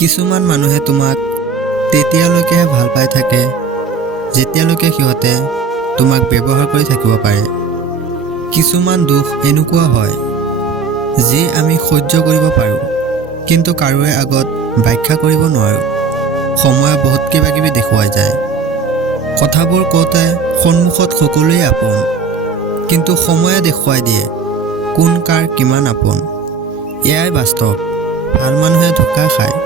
কিছুমান মানুহে তোমাক তেতিয়ালৈকে ভাল পাই থাকে যেতিয়ালৈকে সিহঁতে তোমাক ব্যৱহাৰ কৰি থাকিব পাৰে। কিছুমান দুখ এনেকুৱা হয় যি আমি সহ্য কৰিব পাৰোঁ, কিন্তু কাৰোৰে আগত ব্যাখ্যা কৰিব নোৱাৰোঁ। সময়ে বহুত কিবা কিবি দেখুৱাই যায়। কথাবোৰ কওঁতে সন্মুখত সকলোৱেই আপোন, কিন্তু সময়ে দেখুৱাই দিয়ে কোন কাৰ কিমান আপোন। এয়াই বাস্তৱ। ভাল মানুহে ধোকা খায়,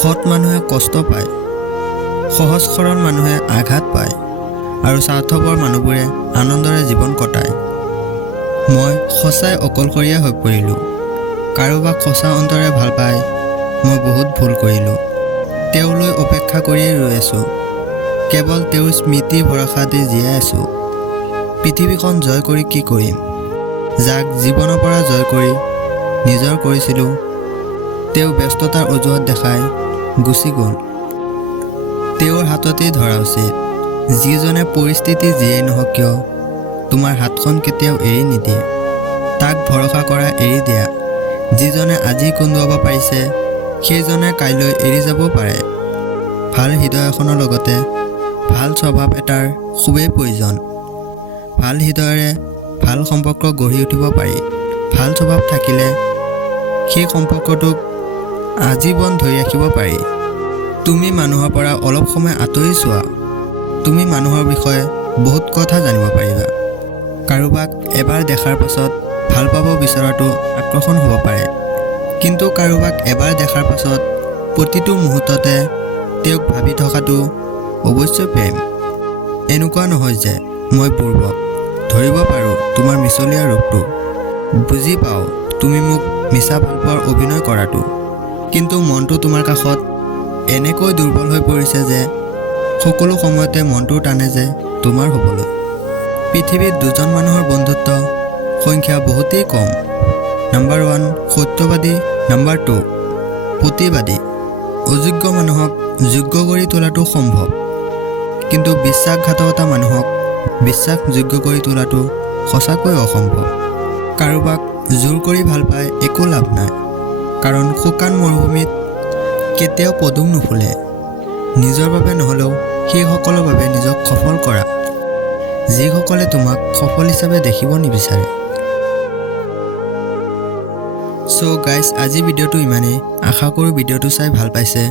সৎ মানুহে কষ্ট পায়, সহজ সৰল মানুহে আঘাত পায়, আৰু স্বাৰ্থপৰ মানুহবোৰে আনন্দৰে জীৱন কটায়। মই সঁচাই অকলশৰীয়া হৈ পৰিলোঁ। কাৰোবাক সঁচা অন্তৰে ভাল পাই মই বহুত ভুল কৰিলোঁ। তেওঁলৈ অপেক্ষা কৰিয়েই ৰৈ আছোঁ, কেৱল তেওঁৰ স্মৃতি ভৰসা দি জীয়াই আছোঁ। পৃথিৱীখন জয় কৰি কি কৰিম? যাক জীৱনৰ পৰা জয় কৰি নিজৰ কৰিছিলোঁ, তেওঁ ব্যস্ততাৰ অজুহাত দেখাই গুচি গ'ল। তেওঁৰ হাততেই ধৰা উচিত, যিজনে পৰিস্থিতি যিয়েই নহওক কিয় তোমাৰ হাতখন কেতিয়াও এৰি নিদিয়ে। তাক ভৰসা কৰা এৰি দিয়া। যিজনে আজি কন্দুৱাব পাৰিছে, সেইজনে কাইলৈ এৰি যাবও পাৰে। ভাল হৃদয় এখনৰ লগতে ভাল স্বভাৱ এটাৰ খুবেই প্ৰয়োজন। ভাল হৃদয়েৰে ভাল সম্পৰ্ক গঢ়ি উঠিব পাৰি। ভাল স্বভাৱ থাকিলে সেই সম্পৰ্কটোক আজীৱন ধৰি ৰাখিব পাৰি। তুমি মানুহৰ পৰা অলপ সময় আঁতৰি চোৱা, তুমি মানুহৰ বিষয়ে বহুত কথা জানিব পাৰিবা। কাৰোবাক এবাৰ দেখাৰ পাছত ভাল পাব বিচৰাটো আকৰ্ষণ হ'ব পাৰে, কিন্তু কাৰোবাক এবাৰ দেখাৰ পাছত প্ৰতিটো মুহূৰ্ততে তেওঁক ভাবি থকাটো অৱশ্যে প্ৰেম। এনেকুৱা নহয় যে মই পূৰ্বক ধৰিব পাৰোঁ তোমাৰ মিছলীয়া ৰূপটো, বুজি পাওঁ তুমি মোক মিছা ভাল পোৱাৰ অভিনয় কৰাটো, কিন্তু মনটো তোমাৰ কাষত এনেকৈ দুৰ্বল হৈ পৰিছে যে সকলো সময়তে মনটো টানে যে তোমাৰ হ'বলৈ। পৃথিৱীত দুজন মানুহৰ বন্ধুত্ব সংখ্যা বহুতেই কম। নম্বৰ 1 সত্যবাদী, নম্বৰ 2 প্ৰতিবাদী। অযোগ্য মানুহক যোগ্য কৰি তোলাটো সম্ভৱ, কিন্তু বিশ্বাসঘাতকতা মানুহক বিশ্বাসযোগ্য কৰি তোলাটো সঁচাকৈ অসম্ভৱ। কাৰোবাক জোৰ কৰি ভাল পাই একো লাভ নাই, কাৰণ শুকান মৰুভূমিত কেতিয়াও পদুম নুফুলে। নিজৰ বাবে নহ'লেও সেইসকলৰ বাবে নিজক সফল কৰা, যিসকলে তোমাক সফল হিচাপে দেখিব নিবিচাৰে। চ' গাইজ, আজি ভিডিঅ'টো ইমানেই। আশা কৰোঁ ভিডিঅ'টো চাই ভাল পাইছে।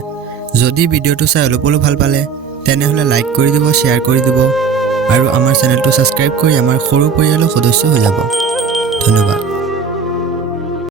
যদি ভিডিঅ'টো চাই অলপ হ'লেও ভাল পালে, তেনেহ'লে লাইক কৰি দিব, শ্বেয়াৰ কৰি দিব, আৰু আমাৰ চেনেলটো ছাবস্ক্ৰাইব কৰি আমাৰ সৰু পৰিয়ালৰ সদস্য হৈ যাব। ধন্যবাদ।